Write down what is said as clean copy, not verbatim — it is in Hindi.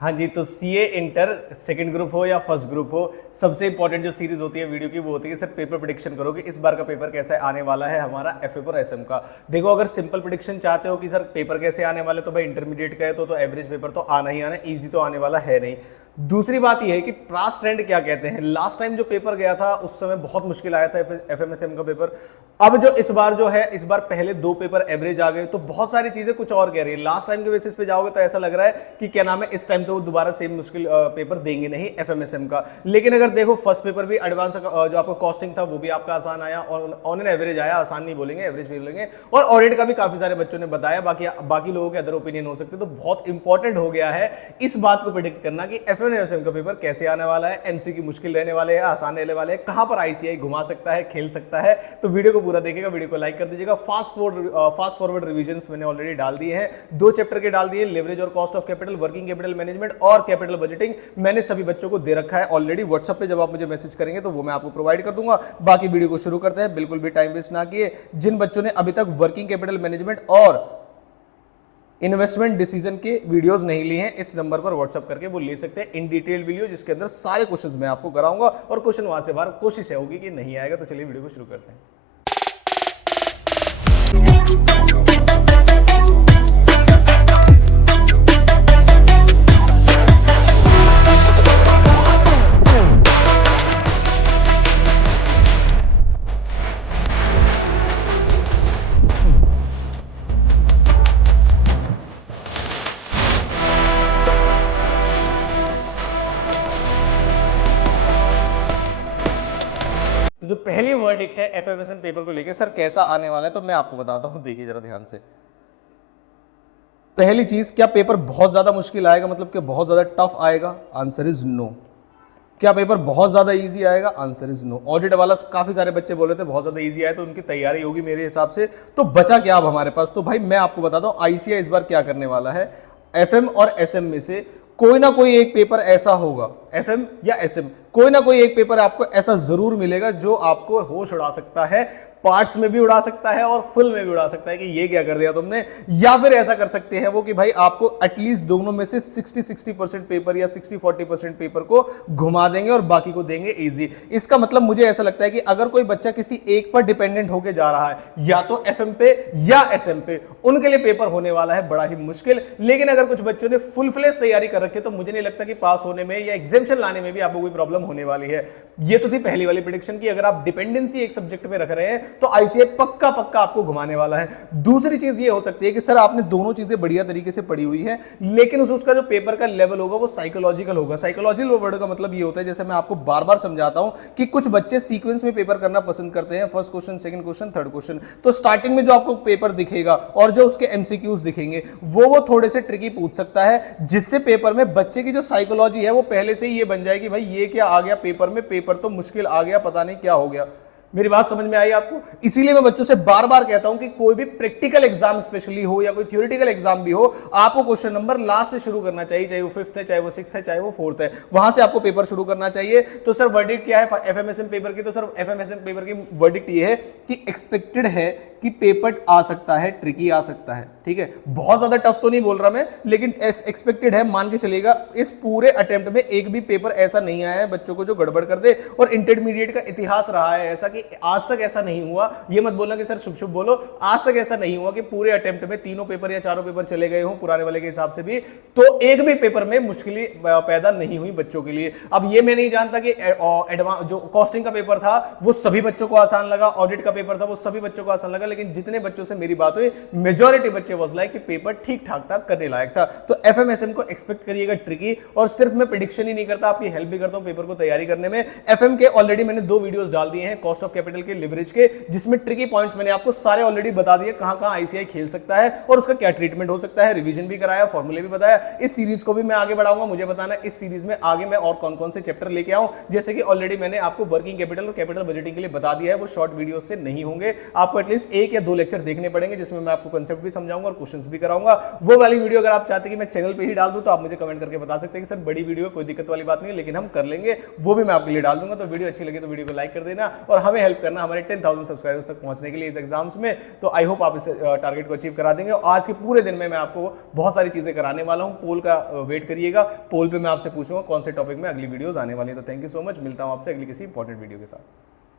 हाँ जी, तो सीए इंटर सेकंड ग्रुप हो या फर्स्ट ग्रुप हो, सबसे इंपॉर्टेंट जो सीरीज होती है वीडियो की वो होती है कि सर पेपर प्रिडिक्शन करो कि इस बार का पेपर कैसे आने वाला है हमारा एफए और एसएम का। देखो, अगर सिंपल प्रिडिक्शन चाहते हो कि सर पेपर कैसे आने वाले, तो भाई इंटरमीडिएट का है तो एवरेज पेपर तो आना ही आना, ईजी तो आने वाला है नहीं। दूसरी बात यह है कि पास्ट ट्रेंड क्या कहते हैं। लास्ट टाइम जो पेपर गया था उस समय बहुत मुश्किल आया था एफएमएसएम का पेपर। अब जो इस बार जो है, इस बार पहले 2 पेपर एवरेज आ गए, तो बहुत सारी चीजें कुछ और कह रही है। लास्ट टाइम के बेसिस पे जाओगे तो ऐसा लग रहा है कि क्या नाम है, इस टाइम तो वो दोबारा सेम मुश्किल पेपर देंगे नहीं एफएमएसएम का। लेकिन अगर देखो, फर्स्ट पेपर भी एडवांस जो आपको कॉस्टिंग था वो भी आपका आसान आया, और ऑन एन एवरेज आया, आसान नहीं बोलेंगे, एवरेज भी बोलेंगे। और ऑडिट का भी काफी सारे बच्चों ने बताया, बाकी लोगों के अदर ओपिनियन हो सकते। तो बहुत इंपॉर्टेंट हो गया है इस बात को प्रेडिक्ट करना कि एफएमएसएम का पेपर कैसे आने वाला है, एमसीक्यू मुश्किल रहने वाले हैं, आसान रहने वाले हैं, कहां पर आईसीआई घुमा सकता है, खेल सकता है। तो वीडियो को पूरा देखिएगा, वीडियो को लाइक कर दीजिएगा। फास्ट फॉरवर्ड रिवीजन्स मैंने ऑलरेडी डाल दिए हैं, 2 चैप्टर के डाल दिए, लेवरेज और cost of capital, working capital management और कैपिटल बजटिंग। मैंने सभी बच्चों को दे रखा है ऑलरेडी व्हाट्सएप पे, जब आप मुझे मैसेज करेंगे तो वो मैं आपको प्रोवाइड कर दूंगा। बाकी वीडियो को शुरू करते हैं, बिल्कुल भी टाइम वेस्ट ना किए। जिन बच्चों ने अभी तक वर्किंग कैपिटल मैनेजमेंट और इन्वेस्टमेंट डिसीजन के वीडियोस नहीं लिए हैं, इस नंबर पर व्हाट्सअप करके वो ले सकते हैं इन डिटेल वीडियो, जिसके अंदर सारे क्वेश्चंस मैं आपको कराऊंगा और क्वेश्चन वहां से बाहर कोशिश होगी कि नहीं आएगा। तो चलिए वीडियो को शुरू करते हैं। जो पहली वर्डिक्ट है एफएमएसएम पेपर को लेकर, सर कैसा आने वाला है, तो मैं आपको बताता हूं, देखिए जरा ध्यान से। पहली चीज, क्या पेपर बहुत ज्यादा मुश्किल आएगा, मतलब कि बहुत ज्यादा टफ आएगा? Answer is no. क्या पेपर बहुत ज्यादा इजी आएगा? Answer is no. ऑडिट वाला काफी सारे बच्चे बोल रहे थे बहुत ज्यादा इजी आए, तो उनकी तैयारी होगी मेरे हिसाब से। तो बचा क्या अब हमारे पास? तो भाई मैं आपको बताता हूं, आईसीआई इस बार क्या करने वाला है। एफएम और एसएम में से कोई ना कोई एक पेपर ऐसा होगा, एफएम या एसएम, कोई ना कोई एक पेपर आपको ऐसा जरूर मिलेगा जो आपको होश उड़ा सकता है, पार्ट्स में भी उड़ा सकता है और फुल में भी उड़ा सकता है कि ये क्या कर दिया तुमने। या फिर ऐसा कर सकते हैं वो कि भाई आपको एटलीस्ट दोनों में से 60% पेपर या 60-40% पेपर को घुमा देंगे और बाकी को देंगे इजी। इसका मतलब मुझे ऐसा लगता है कि अगर कोई बच्चा किसी एक पर डिपेंडेंट होकर जा रहा है, या तो एफएम पे या एसएम पे, उनके लिए पेपर होने वाला है बड़ा ही मुश्किल। लेकिन अगर कुछ बच्चों ने फुल फ्लेश तैयारी कर रखी है, तो मुझे नहीं लगता कि पास होने में या एग्जामिशन लाने में भी आपको कोई प्रॉब्लम होने वाली है। ये तो थी पहली वाली प्रेडिक्शन की, अगर आप डिपेंडेंसी एक सब्जेक्ट पे रख रहे हैं तो आईसीआई पक्का पक्का आपको घुमाने वाला है। दूसरी चीज ये हो सकती है कि सर आपने दोनों चीजें बढ़िया तरीके से पढ़ी हुई है, लेकिन उसका जो पेपर का लेवल होगा वो साइकोलॉजिकल होगा। साइकोलॉजिकल वर्ड का मतलब ये होता है, जैसे मैं आपको बार बार समझाता हूं कि कुछ बच्चे सीक्वेंस में पेपर करना पसंद करते हैं, first question, second question, third question. तो स्टार्टिंग में जो आपको पेपर दिखेगा और जो उसके एमसीक्यूज दिखेंगे वो थोड़े से ट्रिकी पूछ सकता है, जिससे पेपर में बच्चे की जो साइकोलॉजी है वो पहले से ही ये बन जाएगी, भाई ये क्या आ गया पेपर में, पेपर तो मुश्किल आ गया, पता नहीं क्या हो गया। मेरी बात समझ में आई आपको? इसीलिए मैं बच्चों से बार बार कहता हूं कि कोई भी प्रैक्टिकल एग्जाम स्पेशली हो या कोई थ्योरेटिकल एग्जाम भी हो, आपको क्वेश्चन नंबर लास्ट से शुरू करना चाहिए, चाहे वो 5th है, चाहे वो 6th है, चाहे वो 4th है, वहां से आपको पेपर शुरू करना चाहिए। तो सर वर्डिक्ट क्या है एफएमएसएम पेपर की? तो सर एफएमएसएम पेपर की वर्डिक्ट ये है कि एक्सपेक्टेड है कि पेपर आ सकता है, ट्रिकी आ सकता है, ठीक है, बहुत ज्यादा टफ तो नहीं बोल रहा मैं, लेकिन एक्सपेक्टेड है, मान के चलेगा। इस पूरे अटेम्प्ट में एक भी पेपर ऐसा नहीं आया है बच्चों को जो गड़बड़ कर दे। और इंटरमीडिएट का इतिहास रहा है ऐसा कि आज तक ऐसा नहीं हुआ, ये मत बोलना कि सर शुभ शुभ बोलो, आज तक ऐसा नहीं हुआ कि पूरे अटेम्प्ट में 3 पेपर या 4 पेपर चले गए हो पुराने वाले के हिसाब से भी, तो एक भी पेपर में मुश्किलें पैदा नहीं हुई बच्चों के लिए। अब ये मैं नहीं जानता कि जो कॉस्टिंग का पेपर था वो सभी बच्चों को आसान लगा, ऑडिट का पेपर था वो सभी बच्चों को आसान लगा, लेकिन जितने बच्चों से मेरी बात हुई मेजॉरिटी बच्चे वाज लाइक कि पेपर ठीक ठाक था, करने लायक था। तो एफएमएसएम को एक्सपेक्ट करिएगा ट्रिकी, और सिर्फ मैं प्रेडिक्शन ही नहीं करता, आपकी हेल्प भी करता हूं पेपर को तैयारी करने में। एफएम के ऑलरेडी मैंने 2 वीडियोस डाल दिए हैं, कॉस्ट ऑफ कैपिटल के, लिवरेज के, जिसमें ट्रिकी पॉइंट्स मैंने आपको सारे ऑलरेडी बता दिए, कहां-कहां आईसीआई खेल सकता है और उसका क्या ट्रीटमेंट हो सकता है, रिवीजन भी कराया, फॉर्मूले भी बताया। इस सीरीज को भी मैं आगे बढ़ाऊंगा, मुझे बताना इस सीरीज में आगे मैं और कौन-कौन से चैप्टर लेके आऊं, जैसे कि ऑलरेडी मैंने आपको वर्किंग कैपिटल और कैपिटल बजटिंग के लिए बता दिया है, वो शॉर्ट वीडियो से नहीं होंगे, आपको एटलीस्ट 1 या 2 लेक्चर देखने पड़ेंगे जिसमें मैं आपको कंसेप्ट भी समझाऊंगा और क्वेश्चंस भी कराऊंगा। वो वाली वीडियो अगर आप चाहते हैं कि मैं चैनल पे ही डाल दूं तो आप मुझे कमेंट करके बता सकते हैं कि सर बड़ी वीडियो कोई दिक्कत वाली बात नहीं है, लेकिन हम कर लेंगे, वो भी मैं आपके लिए डाल दूंगा। तो वीडियो अच्छी लगी तो वीडियो को लाइक कर देना और हमें हेल्प करना हमारे 10,000 सब्सक्राइबर्स तक पहुंचने के लिए इस एग्जाम्स में। तो आई होप आप इस टारगेट को अचीव करा देंगे। और आज के पूरे दिन में मैं आपको बहुत सारी चीजें कराने वाला हूं। पोल का वेट करिएगा, पोल पे मैं आपसे पूछूंगा कौन से टॉपिक में अगली वीडियोस आने वाली है। तो थैंक यू सो मच, मिलता हूं आपसे अगली किसी इंपॉर्टेंट वीडियो के साथ।